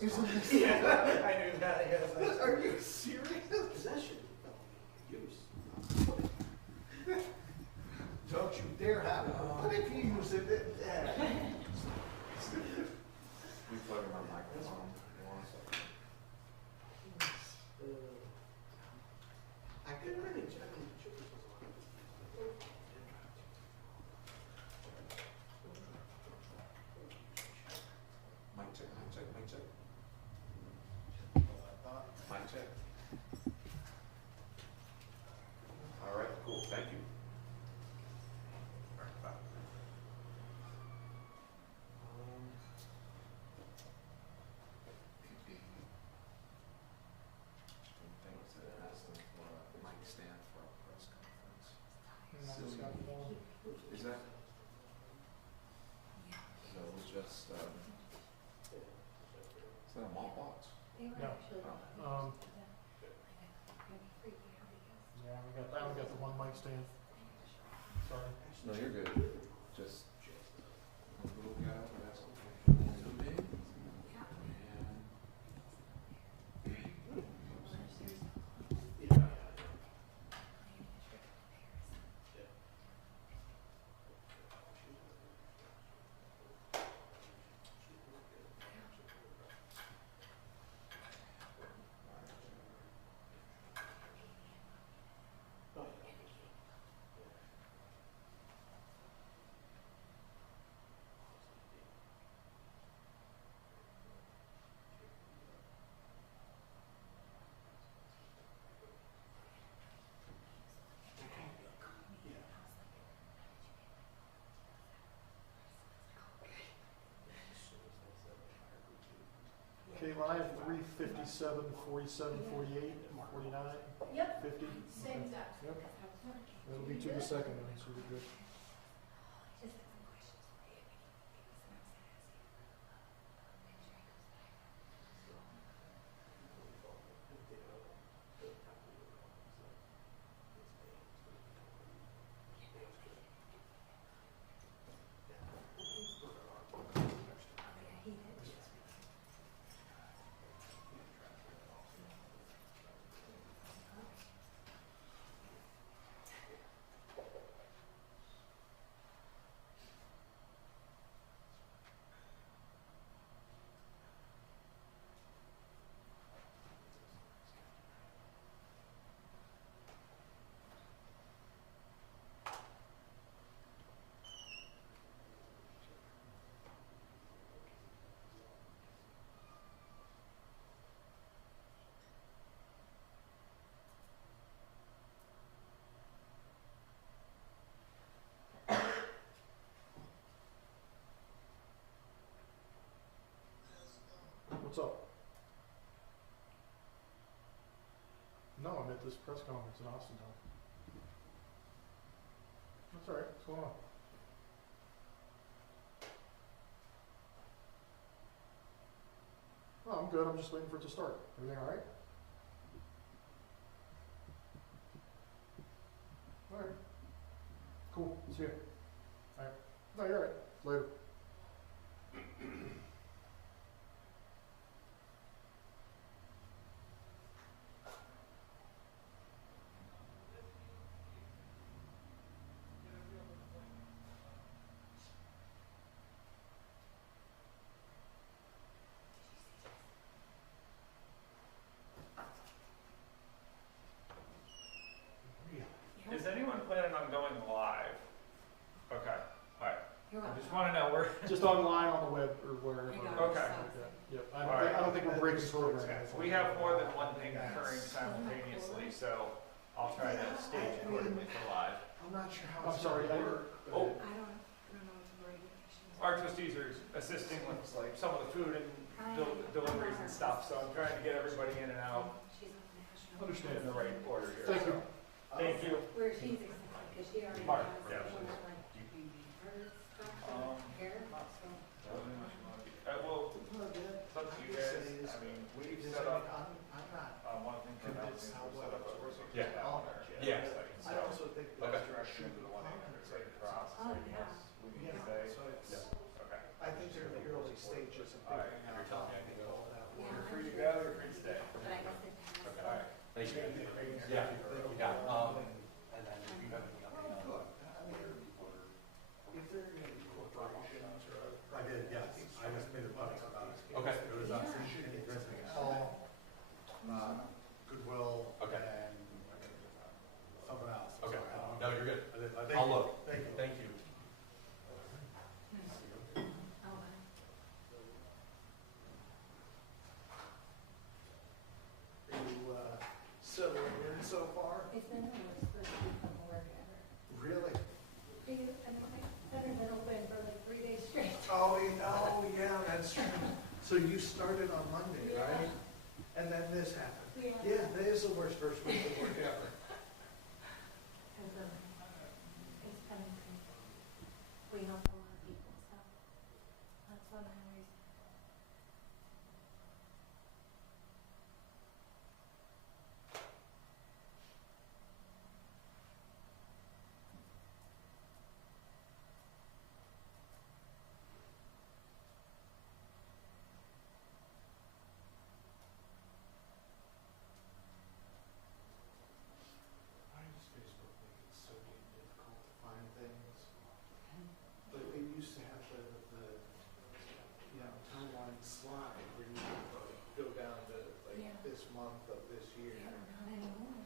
Yeah, I knew that, yes. Are you serious? Possession, use. Don't you dare have it. What if you use it? We plug in our microphone. I couldn't really check. Mic check, mic check, mic check. Mic check. All right, cool, thank you. All right, bye. Things to ask them for a mic stand for a press conference. Is that? So we'll just, is that a malt box? No. Yeah, I haven't got the one mic stand. Sorry. No, you're good. Just a little guy, but that's okay. Too big. And Okay, live 357, 47, 48, 49, Yep, 50. same exact. Yep. That'll be to the second one, so we're good. What's up? No, I'm at this press conference in Austintown. That's all right. What's going on? Oh, I'm good. I'm just waiting for it to start. Everything all right? All right. Cool. See you. All right. No, you're all right. Later. Is anyone planning on going live? Okay, alright. I just wanna know where. Just online on the web or wherever. Okay. Yep. Alright. I don't think we're breaking program. We have more than one thing occurring simultaneously, so I'll try to stage accordingly for live. I'm not sure how I'm it's sorry. gonna work. Oh, I don't know the regulations. our trustees are assisting with like some of the food and deliveries and stuff, so I'm trying to get everybody in and out She's on national. Understand. in the right order here. Thank you. Thank you. Where she's exactly, because she already Mark, has yeah, the one she's- that like, her stuff, Um, hair, so. Well, it's up to you guys. I mean, we've set up, I'm not one thing for now, convinced is how we'll well set up a it's resource Yeah. calendar. Yeah. I also think Okay. that Direction to the 1-800 site across. Oh, yeah. We need Yeah, to say, so it's, okay. I think they're in the early stages of All right, figuring if you're out telling me I can go. all that Thank you. Yeah, yeah, and then if you have any update on. If there are any corporations or, I did, yes, I just made a post about it. Okay. It was on any residents. Goodwill. Okay. And something else. Okay. So I don't know. No, you're good. I think- I'll look. Thank you. Thank you. Are you, settling in so far? It's been the most first week of work ever. Really? Because, I mean, my center's been open for like 3 days straight. Oh, yeah, that's true. So you started on Monday, Yeah. right? And then this happened. Yeah. Yeah, that is the worst first week of work ever. Because, it's kind of crazy. We help a lot of people, so that's what I always. I use Facebook, like, it's so damn difficult to find things. But it used to have the timeline slide where you could go down to Yeah. this month of this year. Yeah, not anymore.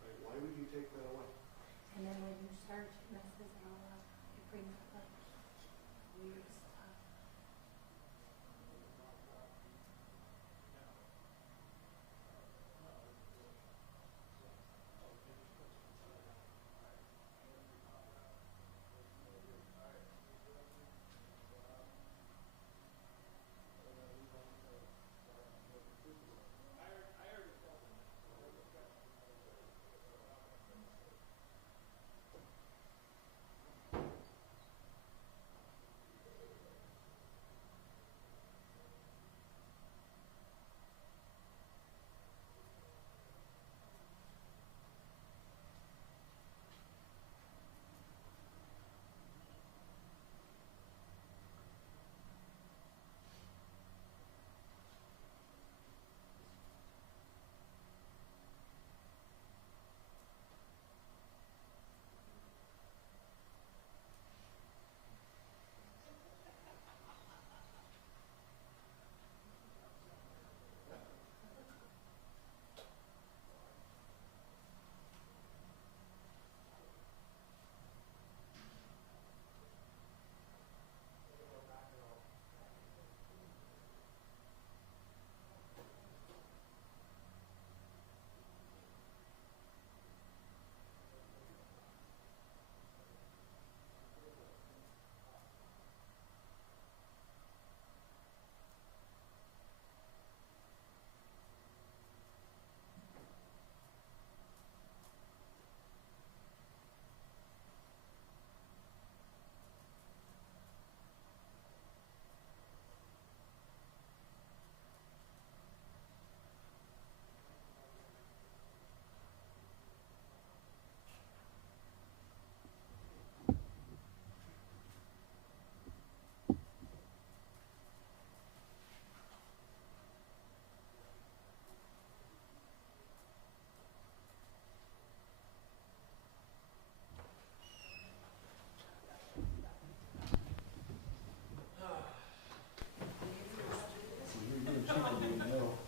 Like, why would you take that away? And then when you search, it messes it all up. It brings up like weird stuff.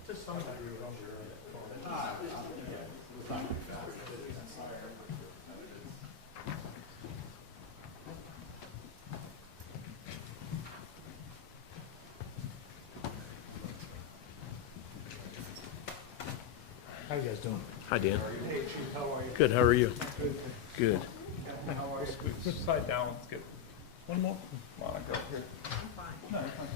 To some degree, I'm sure. How you guys doing? Hi, Dan. Hey, Chief, how are you? Good, how are you? Good. How are you? Switch side down, let's get one more. Monica here. No, you're fine.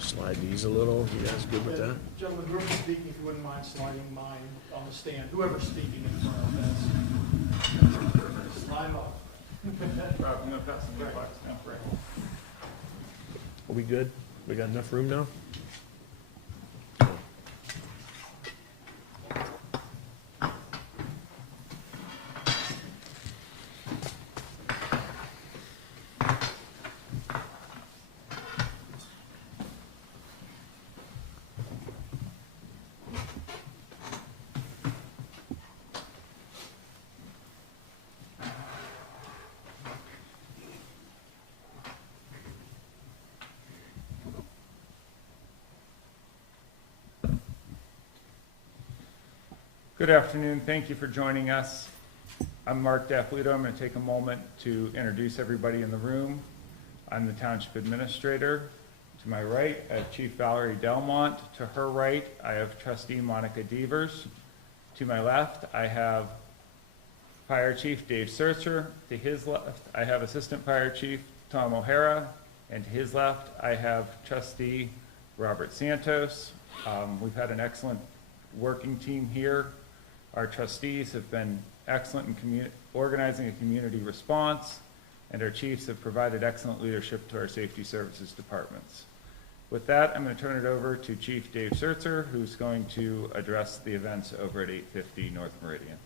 Slide these a little. You guys good with that? Gentlemen, whoever's speaking, if you wouldn't mind sliding mine on the stand, whoever's speaking in front of us. Slide off. Rob, I'm gonna pass some box now for you. Are we good? We got enough room now? Good afternoon. Thank you for joining us. I'm Mark Daffluto. I'm going to take a moment to introduce everybody in the room. I'm the Township Administrator. To my right, I have Chief Valerie Delmont. To her right, I have Trustee Monica Devers. To my left, I have Fire Chief Dave Searcher. To his left, I have Assistant Fire Chief Tom O'Hara. And to his left, I have Trustee Robert Santos. We've had an excellent working team here. Our trustees have been excellent in organizing a community response, and our chiefs have provided excellent leadership to our safety services departments. With that, I'm going to turn it over to Chief Dave Searcher, who's going to address the events over at 850 North Meridian.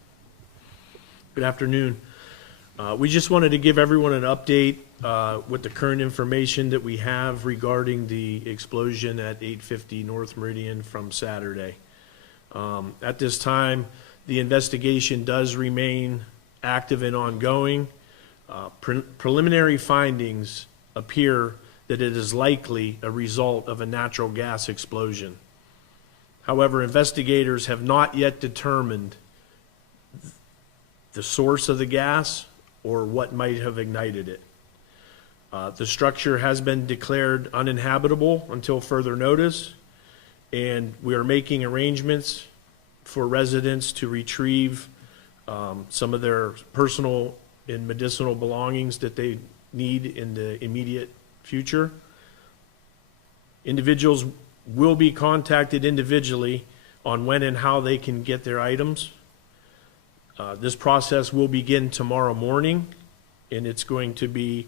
Good afternoon. We just wanted to give everyone an update with the current information that we have regarding the explosion at 850 North Meridian from Saturday. At this time, the investigation does remain active and ongoing. Preliminary findings appear that it is likely a result of a natural gas explosion. However, investigators have not yet determined the source of the gas or what might have ignited it. The structure has been declared uninhabitable until further notice, and we are making arrangements for residents to retrieve some of their personal and medicinal belongings that they need in the immediate future. Individuals will be contacted individually on when and how they can get their items. This process will begin tomorrow morning, and it's going to be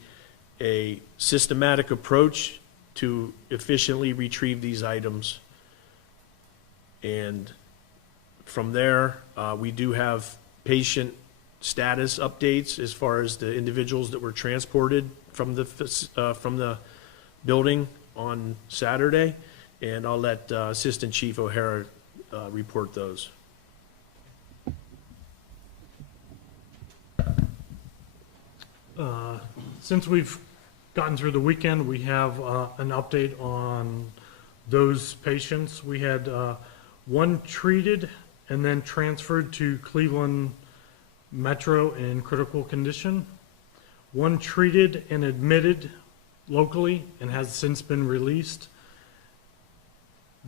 a systematic approach to efficiently retrieve these items. And from there, we do have patient status updates as far as the individuals that were transported from the building on Saturday, and I'll let Assistant Chief O'Hara report those. Since we've gotten through the weekend, we have an update on those patients. We had one treated and then transferred to Cleveland Metro in critical condition. One treated and admitted locally and has since been released.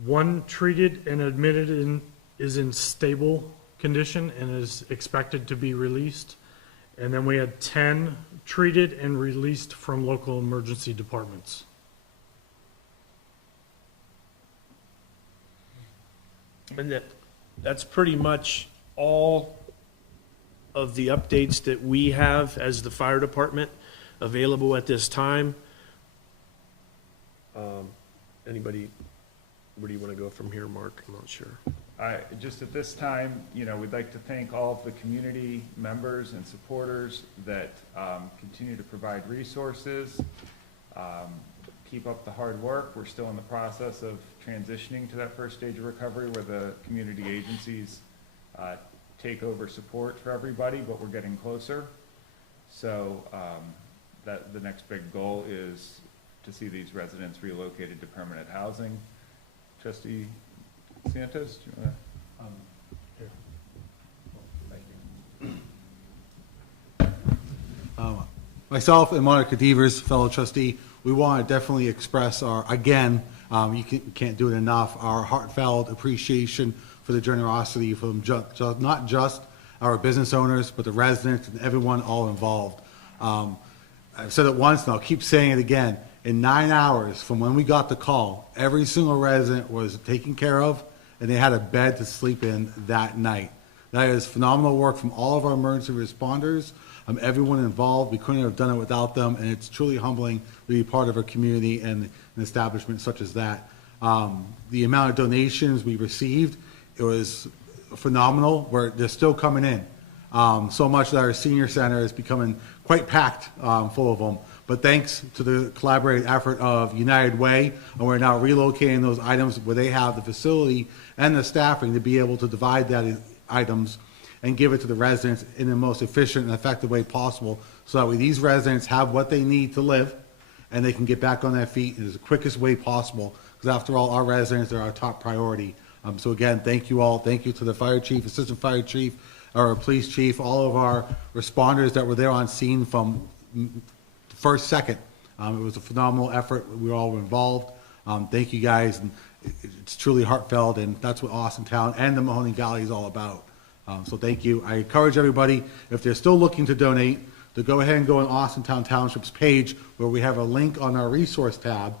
One treated and admitted is in stable condition and is expected to be released. And then we had 10 treated and released from local emergency departments. And that's pretty much all of the updates that we have as the fire department available at this time. Anybody, where do you want to go from here, Mark? I'm not sure. Just at this time, we'd like to thank all of the community members and supporters that continue to provide resources. Keep up the hard work. We're still in the process of transitioning to that first stage of recovery where the community agencies take over support for everybody, but we're getting closer. So that the next big goal is to see these residents relocated to permanent housing. Trustee Santos, do you want to? Thank you. Myself and Monica Devers, fellow trustee, we want to definitely express our, again, you can't do it enough, our heartfelt appreciation for the generosity from not just our business owners, but the residents and everyone all involved. I've said it once and I'll keep saying it again. In 9 hours from when we got the call, every single resident was taken care of and they had a bed to sleep in that night. That is phenomenal work from all of our emergency responders, everyone involved. We couldn't have done it without them, and it's truly humbling to be part of a community and an establishment such as that. The amount of donations we received, it was phenomenal. They're still coming in. So much that our senior center is becoming quite packed full of them. But thanks to the collaborative effort of United Way, and we're now relocating those items where they have the facility and the staffing to be able to divide that items and give it to the residents in the most efficient and effective way possible, so that way these residents have what they need to live and they can get back on their feet in the quickest way possible, because after all, our residents are our top priority So again, thank you all. Thank you to the fire chief, assistant fire chief, our police chief, all of our responders that were there on scene from first second. It was a phenomenal effort. We all were involved. Thank you guys. And it's truly heartfelt, and that's what Austintown and the Mahoning Valley is all about. So thank you. I encourage everybody, if they're still looking to donate, to go ahead and go on Austintown Township's page where we have a link on our resource tab.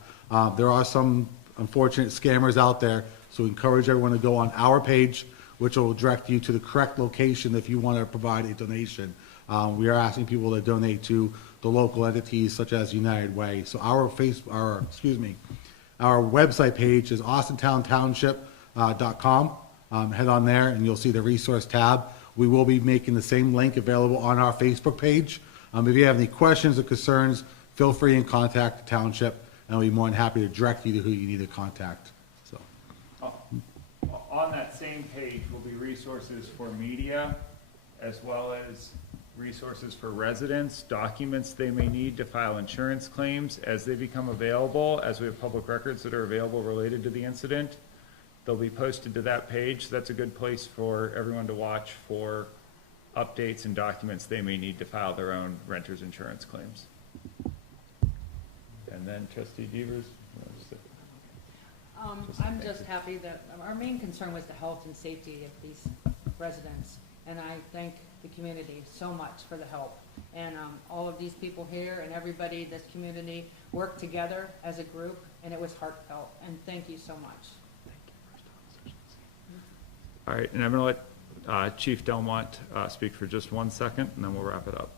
There are some unfortunate scammers out there, so we encourage everyone to go on our page, which will direct you to the correct location if you want to provide a donation. We are asking people to donate to the local entities such as United Way. So our website page is austintowntownship.com. Head on there and you'll see the resource tab. We will be making the same link available on our Facebook page. If you have any questions or concerns, feel free and contact the township, and I'll be more than happy to direct you to who you need to contact. So, On that same page will be resources for media, as well as resources for residents, documents they may need to file insurance claims as they become available, as we have public records that are available related to the incident. They'll be posted to that page. That's a good place for everyone to watch for updates and documents they may need to file their own renter's insurance claims. And then Trustee Devers. I'm just happy that, our main concern was the health and safety of these residents. And I thank the community so much for the help. And all of these people here and everybody, this community, worked together as a group, and it was heartfelt. And thank you so much. All right, and I'm going to let Chief Delmont speak for just 1 second, and then we'll wrap it up.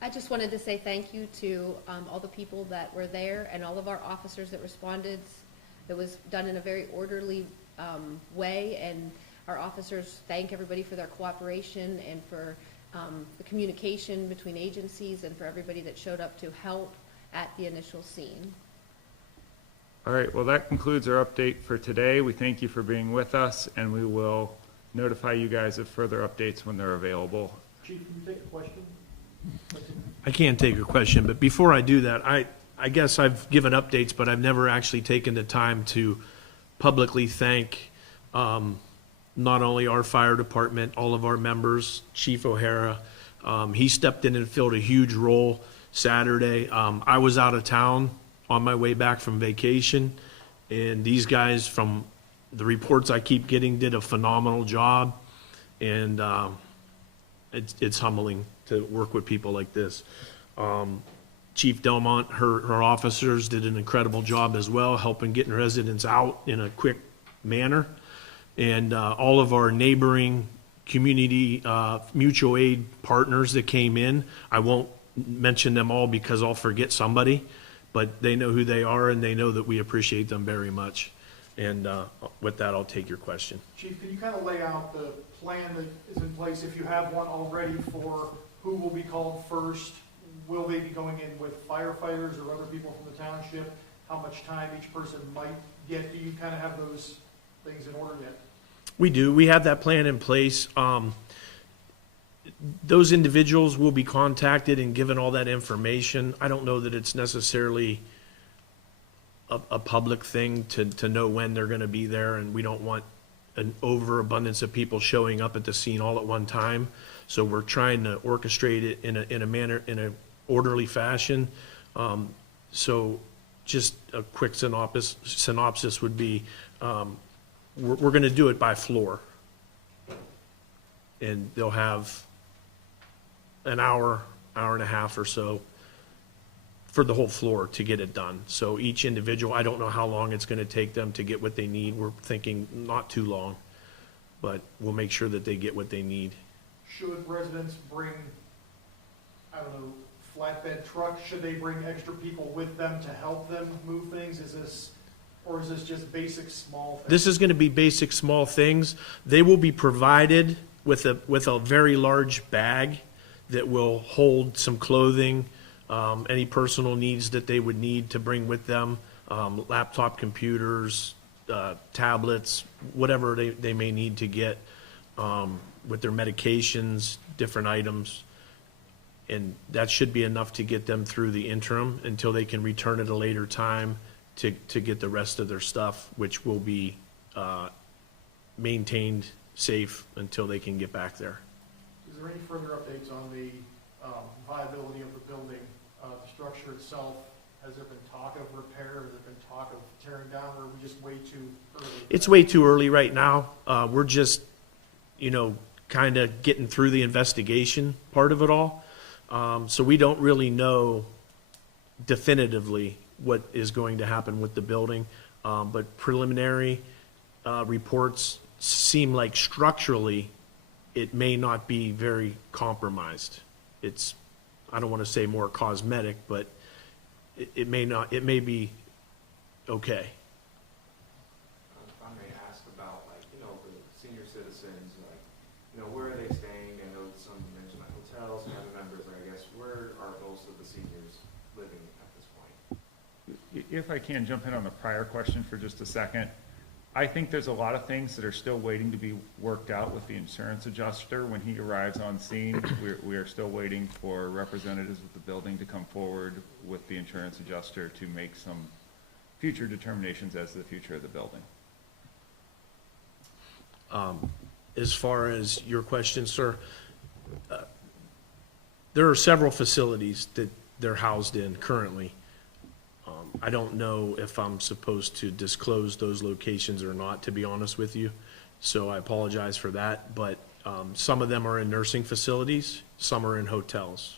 I just wanted to say thank you to all the people that were there and all of our officers that responded. It was done in a very orderly way, and our officers thank everybody for their cooperation and for the communication between agencies and for everybody that showed up to help at the initial scene. All right, well, that concludes our update for today. We thank you for being with us, and we will notify you guys of further updates when they're available. Chief, can you take a question? I can't take a question, but before I do that, I guess I've given updates, but I've never actually taken the time to publicly thank not only our fire department, all of our members, Chief O'Hara. He stepped in and filled a huge role Saturday. I was out of town on my way back from vacation, and these guys, from the reports I keep getting, did a phenomenal job, and it's humbling to work with people like this. Chief Delmont, her officers did an incredible job as well, helping getting residents out in a quick manner, and all of our neighboring community mutual aid partners that came in. I won't mention them all because I'll forget somebody, but they know who they are, and they know that we appreciate them very much. And with that, I'll take your question. Chief, can you kind of lay out the plan that is in place, if you have one already, for who will be called first? Will they be going in with firefighters or other people from the township? How much time each person might get? Do you kind of have those things in order yet? We do. We have that plan in place. Those individuals will be contacted and given all that information. I don't know that it's necessarily a public thing to know when they're going to be there, and we don't want an overabundance of people showing up at the scene all at one time. So we're trying to orchestrate it in a manner, in a orderly fashion. So just a quick synopsis would be, we're going to do it by floor, and they'll have an hour and a half or so for the whole floor to get it done. So each individual, I don't know how long it's going to take them to get what they need. We're thinking not too long, but we'll make sure that they get what they need. Should residents bring, I don't know, flatbed trucks? Should they bring extra people with them to help them move things? Is this just basic small things? This is going to be basic small things. They will be provided with a very large bag that will hold some clothing, any personal needs that they would need to bring with them, laptop computers, tablets, whatever they may need to get with their medications, different items. And that should be enough to get them through the interim until they can return at a later time to get the rest of their stuff, which will be maintained safe until they can get back there. Is there any further updates on the viability of the building? The structure itself, has there been talk of repair? Has there been talk of tearing down, or are we just way too early? It's way too early right now. We're just, kind of getting through the investigation part of it all. So we don't really know definitively what is going to happen with the building. But preliminary reports seem like structurally it may not be very compromised. It's, I don't want to say more cosmetic, but it may not, it may be okay. If I may ask about, like, the senior citizens, like, where are they staying? I know some mentioned like hotels, family members, I guess, where are most of the seniors living at this point? If I can jump in on the prior question for just a second, I think there's a lot of things that are still waiting to be worked out with the insurance adjuster when he arrives on scene. We are still waiting for representatives of the building to come forward with the insurance adjuster to make some future determinations as to the future of the building. As far as your question, sir, there are several facilities that they're housed in currently. I don't know if I'm supposed to disclose those locations or not, to be honest with you. So I apologize for that, but some of them are in nursing facilities, some are in hotels,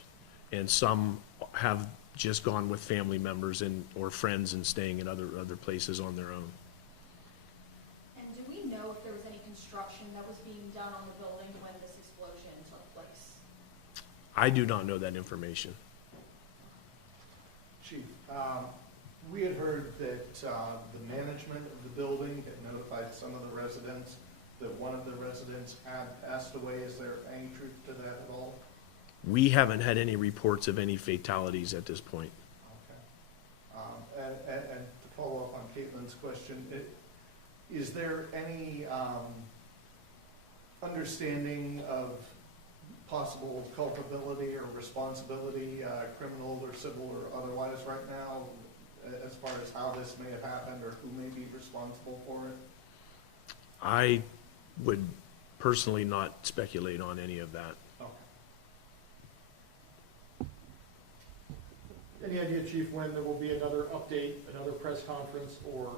and some have just gone with family members or friends and staying in other places on their own. And do we know if there was any construction that was being done on the building when this explosion took place? I do not know that information. Chief, we had heard that the management of the building had notified some of the residents that one of the residents had passed away. Is there any truth to that at all? We haven't had any reports of any fatalities at this point. Okay. And to follow up on Caitlin's question, is there any understanding of possible culpability or responsibility, criminal or civil or otherwise right now, as far as how this may have happened or who may be responsible for it? I would personally not speculate on any of that. Okay. Any idea, Chief, when there will be another update, another press conference, or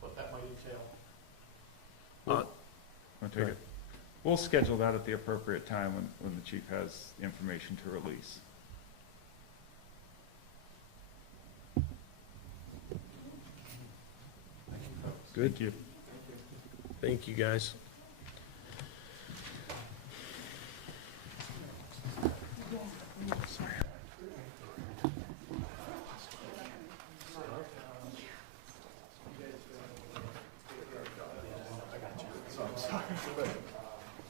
what that might entail? I'll take it. We'll schedule that at the appropriate time when the chief has information to release. Good. Thank you. Thank you, guys.